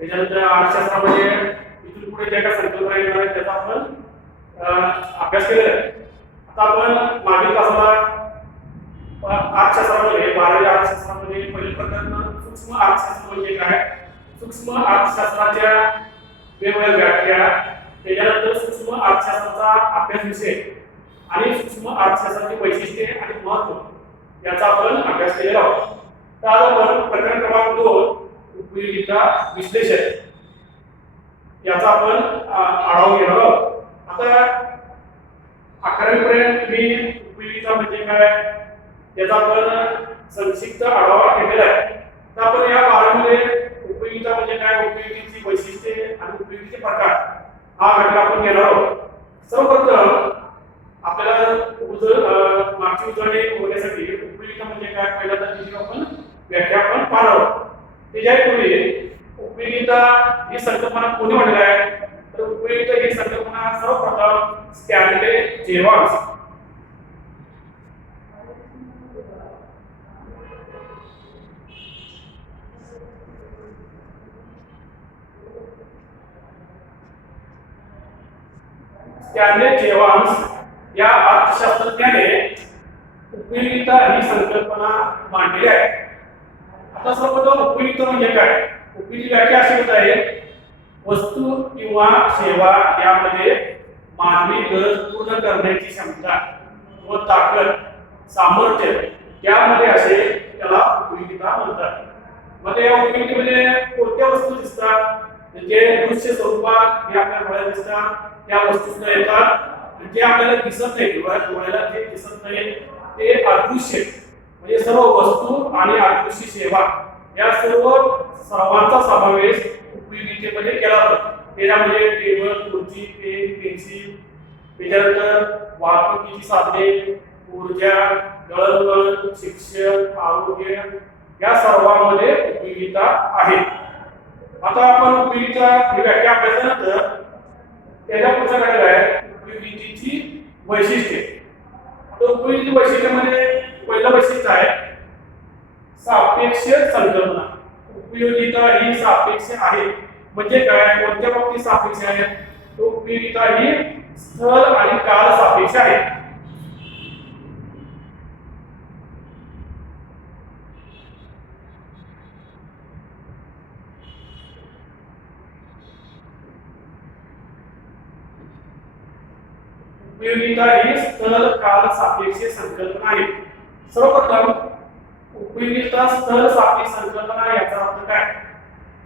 त्याच्यानंतर अर्थशास्त्रामध्ये इथून पुढे ज्या काही संकल्पना येणार आहेत त्याचा आपण अभ्यास केलेला आहे. आता आपण मागील तासाला अर्थशास्त्रामध्ये 12वी अर्थशास्त्रामध्ये पहिलं प्रकरण सूक्ष्म अर्थशास्त्र म्हणजे काय, सूक्ष्म अर्थशास्त्राच्या वेगवेगळ्या व्याख्या, त्याच्यानंतर सूक्ष्म अर्थशास्त्राचा अभ्यास विषय आणि सूक्ष्म अर्थशास्त्राची वैशिष्ट्ये आणि महत्त्व याचा आपण अभ्यास केलेला आहोत. तर आज आपण प्रकरण क्रमांक 2 उपयोगिता विश्लेषण याचा आपण आढावा घेणार आहोत. आता 11वी पर्यंत मी उपयोगिता म्हणजे काय याचा आपण संक्षिप्त आढावा घेतलेला आहे. तर आपण या 12वीमध्ये उपयोगिता म्हणजे काय, उपयोगितेची वैशिष्ट्ये आणि उपयोगितेचे प्रकार हा घटक आपण घेणार आहोत. सर्वप्रथम आपल्याला मागची उजळणी होण्यासाठी उपयोगिता म्हणजे काय पहिल्यांदा त्याची आपण व्याख्या आपण पाहणार आहोत. त्याच्यापूर्वी उपयोगिता ही संकल्पना कोणी मांडली आहे, तर उपयोगिता ही संकल्पना सर्वप्रथम स्टॅनले जेव्हान्स या अर्थशास्त्रज्ञाने उपयोगिता ही संकल्पना मांडली आहे. आता सर्वप्रथम उपयोगिता म्हणजे काय, उपयोगिती व्याख्या अशी होत आहे, वस्तू किंवा सेवा यामध्ये मानवी गरज पूर्ण करण्याची क्षमता व ताकद सामर्थ्य यामध्ये असे त्याला उपयोगिता म्हणतात. मग या उपयोगितेमध्ये कोणत्या वस्तू दिसतात, जे दृश्य स्वरूपात जे आपल्या डोळ्यात दिसतात त्या वस्तू सुद्धा येतात, जे आपल्याला दिसत नाही किंवा डोळ्याला जे दिसत नाही ते अदृश्य, म्हणजे सर्व वस्तू आणि अदृश्य सेवा या सर्वांचा समावेश उपयोगितेमध्ये केला जातो. त्यामध्ये टेबल, खुर्ची, पेन, पेन्सिल, त्याच्यानंतर वाहतुकीची साधने, ऊर्जा, दळणवळण, शिक्षण, आरोग्य या सर्वांमध्ये उपयोगिता आहे. आता आपण उपयोगिता ही व्याख्या अभ्यासानंतर त्याच्या पुढचा घटक आहे उपयोगितेची वैशिष्ट्ये. तर उपयोगितेची वैशिष्ट्यामध्ये पहिलं वैशिष्ट्य आहे सापेक्ष संकल्पना. उपयोगिता ही सापेक्ष आहे म्हणजे काय, कोणत्या बाबतीत सापेक्ष आहे, तो उपयोगिता ही स्थळ आणि काल सापेक्ष आहे. उपयोगिता ही स्थल काल सापेक्ष संकल्पना आहे. सर्वप्रथम उपयोगिता स्थल सापेक्ष संकल्पना याचा अर्थ काय,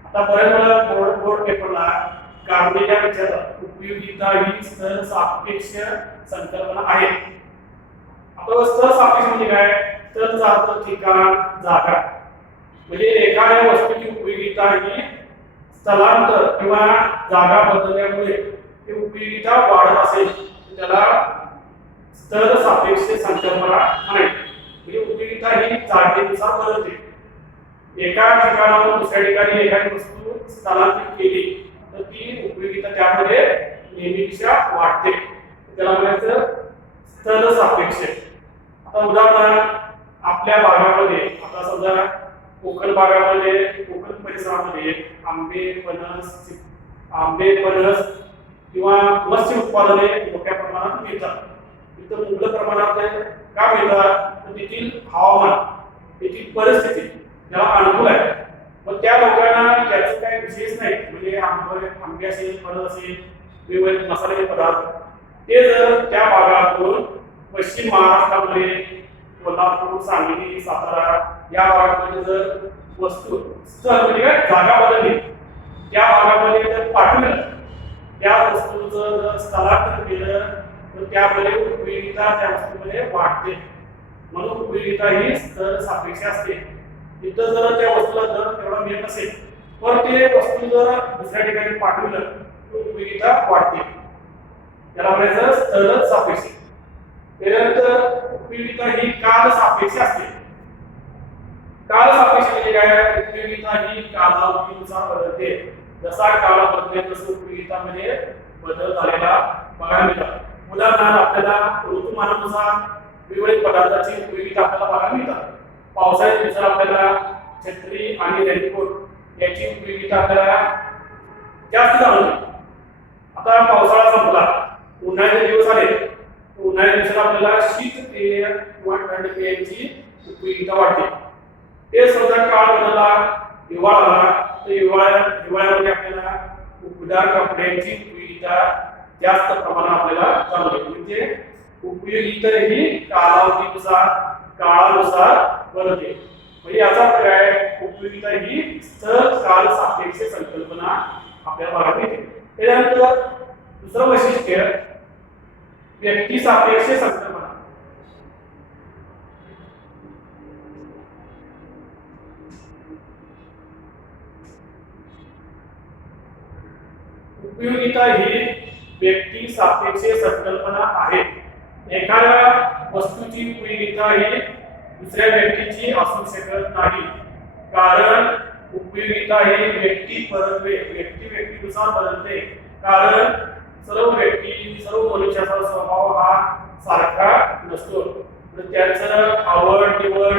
आता बऱ्याच वेळा बोर्ड पेपरला गांभीर्या विचारतात उपयोगिता ही स्थल सापेक्ष संकल्पना आहे. आता स्थल सापेक्ष म्हणजे काय, स्थळचा अर्थ ठिकाण, जागा, म्हणजे एखाद्या वस्तूची उपयोगिता ही स्थलांतर किंवा जागा बदलल्यामुळे ती उपयोगिता वाढत असेल त्याला स्थळ सापेक्ष संकल्पना म्हणायची. म्हणजे उपयोगिता ही जागेनुसार बदलते. एका ठिकाणाहून दुसऱ्या ठिकाणी एखादी वस्तू स्थलांतरित केली तर ती उपयोगिता त्यामध्ये नेहमीपेक्षा वाढते, त्याला म्हणायचं स्थळ सापेक्ष. आता उदाहरणार्थ आपल्या भागामध्ये, आता समजा कोकण भागामध्ये, कोकण परिसरामध्ये आंबे फणस किंवा मत्स्य उत्पादने मोठ्या प्रमाणात मिळतात. तिथं मुबलक प्रमाणात का मिळतात, तर तेथील हवामान, तेथील परिस्थिती त्याला अनुकूल आहे. मग त्या लोकांना त्याचं काही विशेष नाही, म्हणजे आंबे असेल, फणस असेल, वेगवेगळे मसाल्याचे पदार्थ ते जर त्या भागातून पश्चिम महाराष्ट्रामध्ये कोल्हापूर, सांगली, सातारा या भागामध्ये जर वस्तू स्थळ म्हणजे काय जागा बदलली त्या भागामध्ये जर पाठवलं, त्या वस्तूचं जर स्थलांतर केलं तर त्यामध्ये उपयोगिता त्या वस्तूमध्ये वाढते. म्हणून उपयोगिता ही स्थळ सापेक्ष असते. तिथं जर त्या वस्तूला दर तेवढा मिळत नसेल पण ते वस्तू जर दुसऱ्या ठिकाणी पाठवलं तर उपयोगिता वाढते, त्याला म्हणायचं स्थळ सापेक्ष. त्यानंतर उपयोगिता ही काल सापेक्ष असते. काल सापेक्ष म्हणजे काय, उपयोगिता ही कालावधीनुसार बदलते. जसा काळ बदलेल तसं उपयोगितामध्ये बदल झालेला बघायला मिळतात. उदाहरणार्थ आपल्याला ऋतुमानानुसार विविध पदार्थाची उपयोगिता आपल्याला बघायला मिळतात. पावसाळ्यात दिवसात आपल्याला छत्री आणि रेनकोट याची उपयोगिता आपल्याला जास्त जाणवते. आता पावसाळा संपला, उन्हाळ्याचे दिवस आले, उन्हाळ्याच्या दिवसात आपल्याला शीतपेय किंवा थंड पेयांची उपयोगिता वाढते. ते समजा काळ बदलला, हिवाळा आला, तर हिवाळ्यामध्ये आपल्याला उबदार कपड्यांची उपयोगिता जास्त प्रमाणात आपल्याला जाणवते. म्हणजे उपयोगिता ही कालावधीनुसार काळानुसार बदलते. म्हणजे याचा अर्थ काय, उपयोगिता ही स्थळ काल सापेक्ष संकल्पना आपल्याला बघायला मिळते. त्यानंतर दुसरं वैशिष्ट्य व्यक्ती सापेक्ष संकल्पना. उपयोगिता ही व्यक्ती सापेक्ष संकल्पना आहे. एखाद्या वस्तूची उपयोगिता ही दुसऱ्या व्यक्तीची असू शकत नाही, कारण उपयोगिता ही व्यक्तीनुसार बदलते. कारण सर्व मनुष्याचा स्वभाव हा सारखा नसतो. त्यांचं आवड निवड,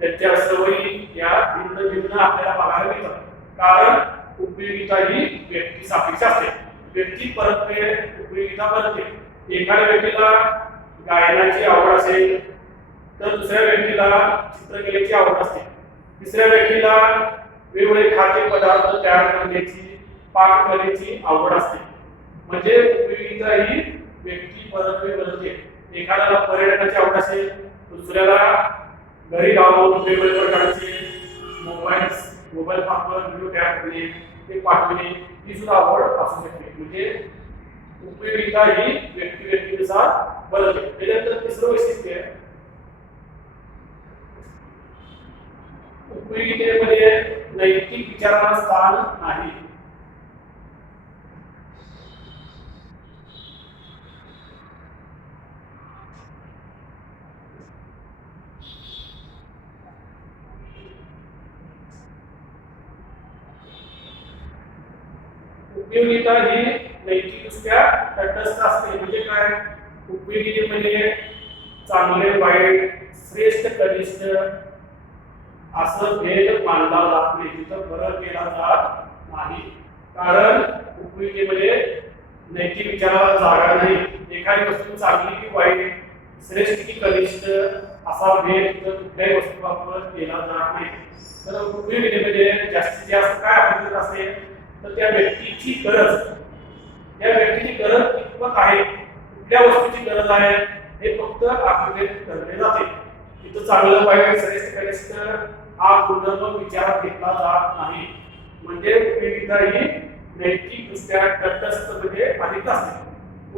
त्यांच्या सवयी या भिन्न आपल्याला बघायला मिळतात. कारण उपयोगिता ही व्यक्ती सापेक्ष असते. व्यक्ती उपयोगिता बदलते. एखाद्या व्यक्तीला गायनाची आवड असेल तर दुसऱ्या व्यक्तीला चित्रकलेची आवड असते. तिसऱ्या व्यक्तीला वेगवेगळे खाद्यपदार्थ तयार करण्याची, पाककलेची आवड असते. म्हणजे उपयोगिता ही व्यक्ती बदलते. एखाद्याला पर्यटनाची आवड असेल, दुसऱ्याला घरी राहून वेगवेगळ्या प्रकारचे मोबाईल वापर, व्हिडिओ तयार करणे, ते पाठवणे ही सुद्धा आवड असू शकते. म्हणजे उपयोगिता ही व्यक्तीनुसार बदलते. त्यानंतर तिसरं वैशिष्ट्य, उपयोगितेमध्ये नैतिक विचारांना स्थान नाही. उपयोगिता ही नैतिकदृष्ट्या तटस्थ असते. म्हणजे काय, उपयोगितेमध्ये चांगले वाईट, श्रेष्ठ कनिष्ठ असं भेद मानला जात नाही, तिथं फरक केला जात नाही. कारण उपयोगितेमध्ये नैतिक विचाराला जागा नाही. एखादी वस्तू चांगली की वाईट, श्रेष्ठ की कनिष्ठ असा भेद कुठल्याही वस्तूबाबत केला जात नाही. तर उपयोगितेमध्ये जास्तीत जास्त काय अपेक्षित असते, तर त्या व्यक्तीची गरज कितपत आहे, कुठल्या वस्तूची गरज आहे हे फक्त आकलन करले जाते. तिथं चांगलं वाईट, श्रेष्ठ कनिष्ठ हा गुणधर्म विचारात घेतला जात नाही. म्हणजे उपयोगिता ही नैतिकदृष्ट्या तटस्थ म्हणजे अधिक असते.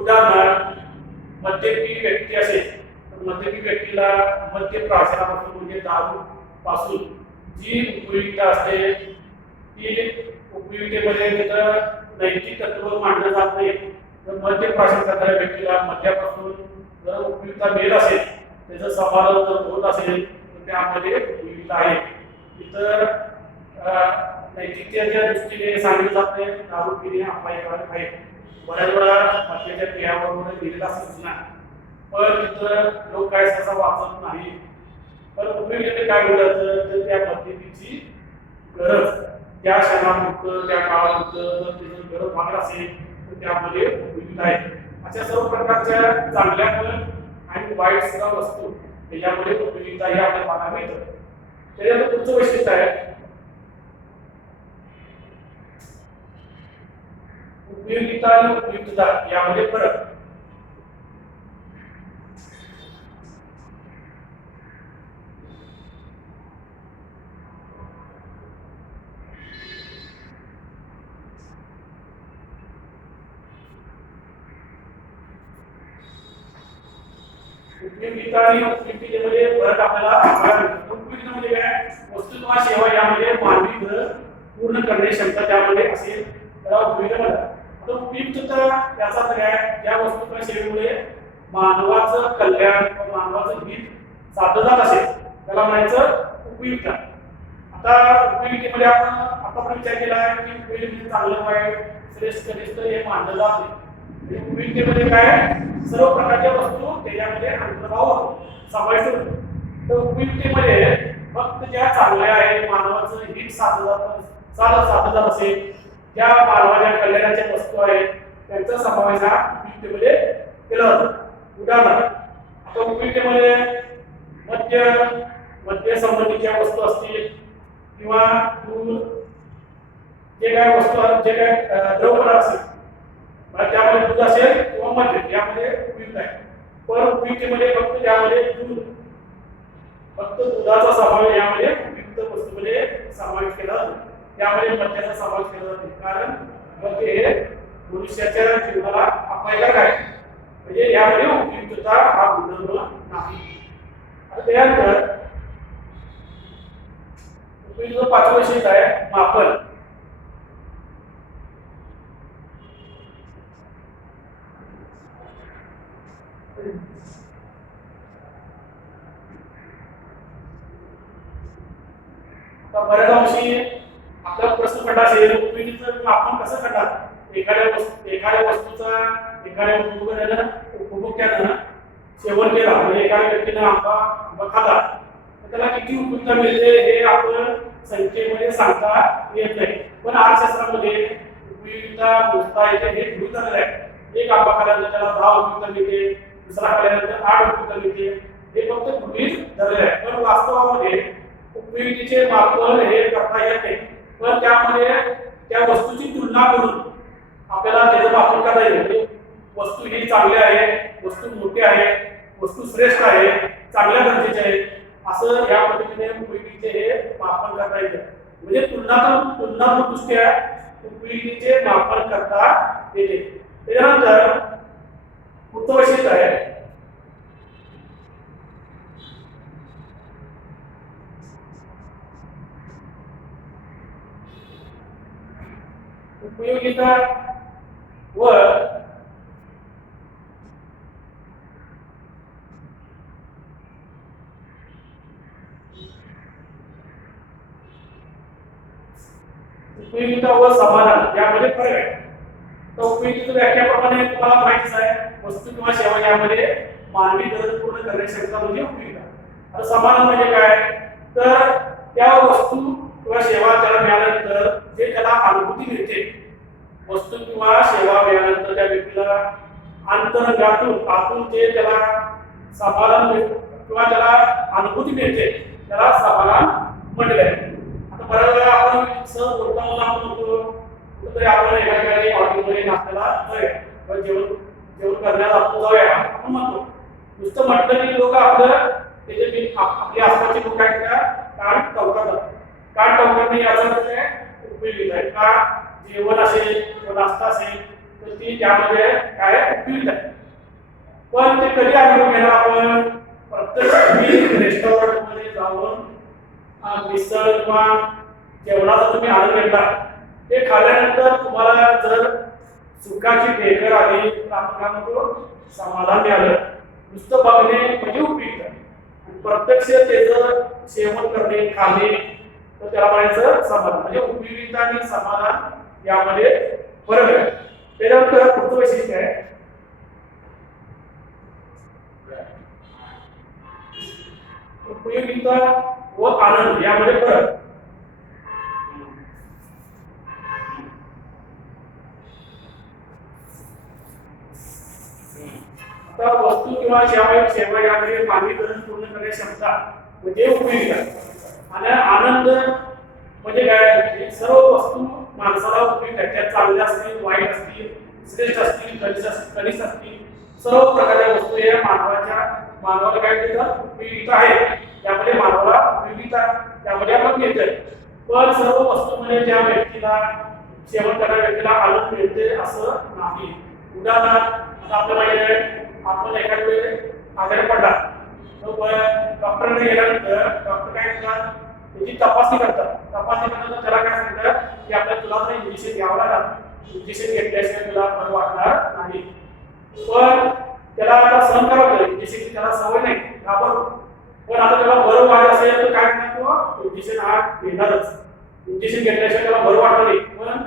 उदाहरणार्थ, मद्यपी व्यक्ती असेल तर मद्यपी व्यक्तीला मद्य प्राशनापासून म्हणजे दारू पासून जी उपयोगिता असते ती उपयोगितेमध्ये तिथं नैतिक तत्व मांडलं जात नाही. तर मद्य प्राशन करणाऱ्या व्यक्तीला मद्यापासून जर उपयोगिता मिळत असेल, त्याचं समाधान जर होत असेल तर त्यामध्ये उपयोगिता आहे. इतर नैतिकतेच्या दृष्टीने सांगितलं जात नाही दारू पिणे अपायकारक आहे. बऱ्याच वेळा मद्याच्या पेयावर दिलेला सूचना, पण तिथं लोक काय सहसा वाचत नाही. पण उपयोगितेने काय बोलतात, तर त्या मद्यपीची गरज त्या क्षणापुरतं, त्या काळापुरतं जर त्याची गरज भागत असेल तर त्यामध्ये उपयोगिता आहे. अशा सर्व प्रकारच्या चांगल्या पण आणि वाईट सुद्धा वस्तू त्याच्यामध्ये उपयोगिता ही आपल्याला बघायला मिळतं. त्याच्यानंतर पुढचं वैशिष्ट्य आहे उपयोगिता आणि उपयुक्तता यामध्ये फरक. उपयोगिता आणि उपयुक्ततेमध्ये फरक आपल्याला बघायला मिळतो. उपयुक्त म्हणजे काय, वस्तू किंवा सेवा यामध्ये मानवी गरज पूर्ण करण्याची क्षमता त्यामध्ये असेल त्याला उपयुक्त म्हणतात. आता उपयुक्तता याचा अर्थ काय, ज्या वस्तू किंवा सेवेमुळे मानवाचं कल्याण किंवा मानवाचं हित साधलं जात असेल त्याला म्हणायचं उपयुक्त. आता उपयुक्तेमध्ये आपण आतापर्यंत विचार केला आहे की उपयुक्त चांगलं वाईट, श्रेष्ठ कनिष्ठ हे मानलं जात नाही. उपयुक्तेमध्ये काय, सर्व प्रकारच्या वस्तू त्याच्यामध्ये अंतर्भाव होतो, समाविष्ट होतो. तर उपयुक्तेमध्ये फक्त ज्या चांगल्या आहेत, मानवाचं हित साधन असेल, ज्या मानवाच्या कल्याणाच्या वस्तू आहेत त्यांचा समावेश हा उपयुक्ततेमध्ये केला जातो. उदाहरणार्थ आता उपयुक्ततेमध्ये मद्य संबंधीच्या वस्तू असतील किंवा दूध, जे काय वस्तू जे काय द्रव पदार्थ असेल त्यामध्ये दूध असेल किंवा मद्य यामध्ये उपयुक्त आहे. पण उपयुक्ततेमध्ये फक्त त्यामध्ये फक्त दुधाचा समावेश यामध्ये उपयुक्त वस्तूमध्ये समावेश केला जातो. त्यामध्ये मद्याचा समावेश केला जातो, कारण मद्य हे मनुष्याच्या जीवनाला अपायकारक आहे, म्हणजे यामध्ये उपयुक्तता हा गुणधर्म नाही. आता त्यानंतर उपयुक्त पाचवं विषय आहे मापन. बऱ्याच अंशी आपला प्रश्न पडला असेल उपयुक्ततेचं आपण कसं करणार. एखाद्या वस्तूचा एखाद्या उपभोक्त्यानं सेवन केला, म्हणजे एखाद्या व्यक्तीनं आंबा खाल्ला तर त्याला किती उपयुक्तता मिळते हे आपण संख्येमध्ये सांगता येत नाही. पण अर्थशास्त्रामध्ये उपयुक्तता मोजता येते हे गृहीत धरलेलं आहे. एक आंबा खाल्यानंतर त्याला 10 उपयुक्तता मिळते, दुसरा खाल्यानंतर 8 उपयुक्तता मिळते, हे फक्त गृहीत धरलेलं आहे. पण वास्तवामध्ये उपयुक्ततेचे मापन हे करता येत नाही. पण त्यामध्ये त्या वस्तूची तुलना करून आपल्याला त्याचं मापन करता येईल. म्हणजे वस्तू ही चांगली आहे, वस्तू मोठी आहे, वस्तू श्रेष्ठ आहे, चांगल्या दर्जाची आहे, असं या पद्धतीने उपयुक्ततेचे हे मापन करता येते. म्हणजे तुलनात्मक दृष्ट्या उपयुक्ततेचे मापन करता येते. त्यानंतर पुढचं वैशिष्ट्य आहे उपयोगिता व समाधान यामध्ये फरक आहे. तर उपयुक्ततेची व्याख्याप्रमाणे तुम्हाला माहितीच आहे, वस्तू किंवा सेवा यामध्ये मानवी गरज पूर्ण करण्याची क्षमता म्हणजे उपयुक्तता. आता समाधान म्हणजे काय, तर त्या वस्तू किंवा सेवा त्याला मिळाल्यानंतर जे त्याला अनुभूती मिळते, वस्तू किंवा सेवा मिळाल्यानंतर त्या व्यक्तीला अंतरंगातून आतून जे त्याला समाधान किंवा त्याला अनुभूती मिळते त्याला समाधान म्हटले आहे. आता बऱ्याच वेळा आपण सहज बोलताना आपण म्हणतो कुठेतरी आपण एका ठिकाणी हॉटेलमध्ये नाश्त्याला जाऊया किंवा जेवण करण्याला आपण जाऊया आपण म्हणतो. नुसतं म्हटलं की लोक आपलं त्याचे आपली आसपासची लोक आहेत त्या कान टवकारतात. कान टवकारणे याचा अर्थ काय उपयोगित आहे का, जेवण असेल किंवा नाश्ता असेल तर ती त्यामध्ये काय उपयुक्त आहे. पण ते कधी अनुभव घेणार आपण, प्रत्यक्ष रेस्टॉरंट मध्ये जाऊन मिसळ किंवा जेवणाचा तुम्ही आनंद घेतला, ते खाल्ल्यानंतर तुम्हाला जर सुखाची ढेकर आली तर आपल्याला समाधान मिळालं. नुसतं बघणे म्हणजे उपयुक्त आहे, प्रत्यक्ष त्याचं सेवन करणे खाणे तर त्याला म्हणायचं समाधान. म्हणजे उपयुक्तता आणि समाधान यामध्ये फरक आहे. त्याच्यानंतर पुढचं वैशिष्ट्य आहे उपयुक्तता व आनंद यामध्ये फरक. आता वस्तू किंवा सेवा यामध्ये मानवी गरज पूर्ण करण्याची क्षमता म्हणजे उपयुक्तता आणि आनंद म्हणजे काय, सर्व वस्तू माणसाला उपयुक्त आहेत. त्या चांगल्या असतील, वाईट असतील, श्रेष्ठ असतील, कनिष्ठ असतील, सर्व प्रकारच्या वस्तू या मानवाला काय देतात उपयुक्त आहे. त्यामध्ये मानवाला उपयुक्तता त्यामध्ये आपण घेतोय. पण सर्व वस्तूमध्ये त्या व्यक्तीला सेवन करणाऱ्या व्यक्तीला आनंद मिळते असं नाही. उदाहरणार्थ आता आपल्याला माहिती आहे आपण एखाद्या वेळेस आजारी पडला तर डॉक्टरकडे गेल्यानंतर डॉक्टर काय करतात त्याची तपासणी करतात. तपासणी करताना त्याला काय सांगतात की आपल्याला तुला इंजेक्शन घ्यावं लागणार, इंजेक्शन घेतल्याशिवाय तुला बरं वाटणार नाही. पण त्याला आता सहन करावं लागेल, इंजेक्शनची त्याला सवय नाही घाबरतो. पण आता त्याला बरं वाटत असेल तर काय करणार, तो इंजेक्शन हा घेणारच. इंजेक्शन घेतल्याशिवाय त्याला बरं वाटत नाही पण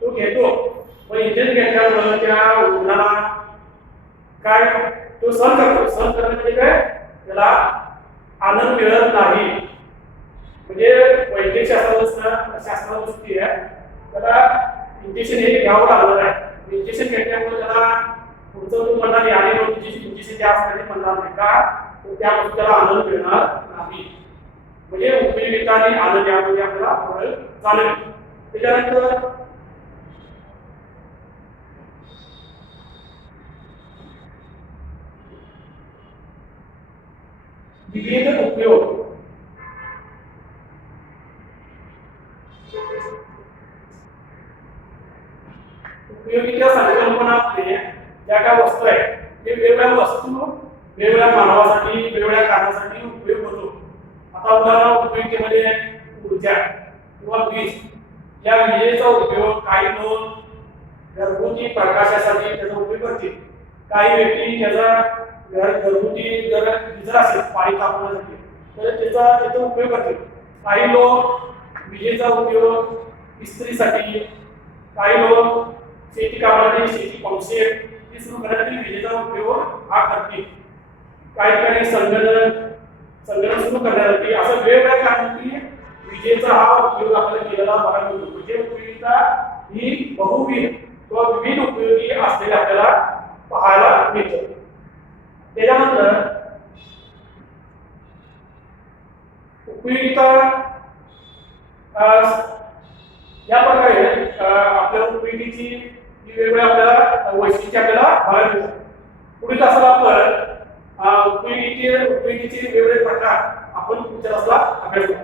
तो घेतो. पण इंजेक्शन घेतल्यावर त्या रुग्णाला काय तो सहन करतो. सहन करणे म्हणजे काय, त्याला आनंद मिळत नाही. म्हणजे वैद्यक शास्त्राला दृष्टी आहे त्याला इंजेक्शन हे घ्यावं लागणार आहे. इंजेक्शन घेतल्यामुळे त्याला पुढचं तुम्ही म्हणणार आणि इंजेक्शन जे असतं ते म्हणणार नाही का त्यापासून त्याला आनंद मिळणार नाही. म्हणजे उपयोगिता आणि आनंद यामध्ये आपल्याला फरक जाणवेल. त्याच्यानंतर विविध उपयोग. उपयोगिता संकल्पनामध्ये ज्या काय वस्तू आहेत ते वेगवेगळ्या वस्तू वेगवेगळ्या मानवासाठी वेगवेगळ्या कारणासाठी उपयोग होतो. आता उदाहरण उपयोगितेमध्ये ऊर्जा किंवा वीज. या विजेचा उपयोग काही लोक घरगुती प्रकाशासाठी त्याचा उपयोग करतील. काही व्यक्ती त्याचा घरगुती जर गिझर असेल पाणी तापवण्यासाठी तर त्याचा उपयोग करतील. काही लोक विजेचा उपयोग इस्त्रीसाठी, काही लोक शेती कामासाठी शेती पंपसेट हे सुरू करण्यासाठी विजेचा उपयोग हा करतील. काही ठिकाणी संगणक सुरू करण्यासाठी असं वेगवेगळ्या कारणांनी विजेचा हा उपयोग आपल्याला केलेला बघायला मिळतो. म्हणजे उपयोगिता ही बहुविध किंवा विविध उपयोगी असलेले आपल्याला पाहायला मिळतं. त्याच्यानंतर उपयोगिता या प्रकारे आपल्याला उपयोगीची वेगवेगळ्या आपल्याला वैशिष्ट्ये आपल्याला बघायला मिळतात. पुढील तासाला आपण उपयोगीचे वेगवेगळे प्रकार आपण पुढच्या तासाला अभ्यास करू.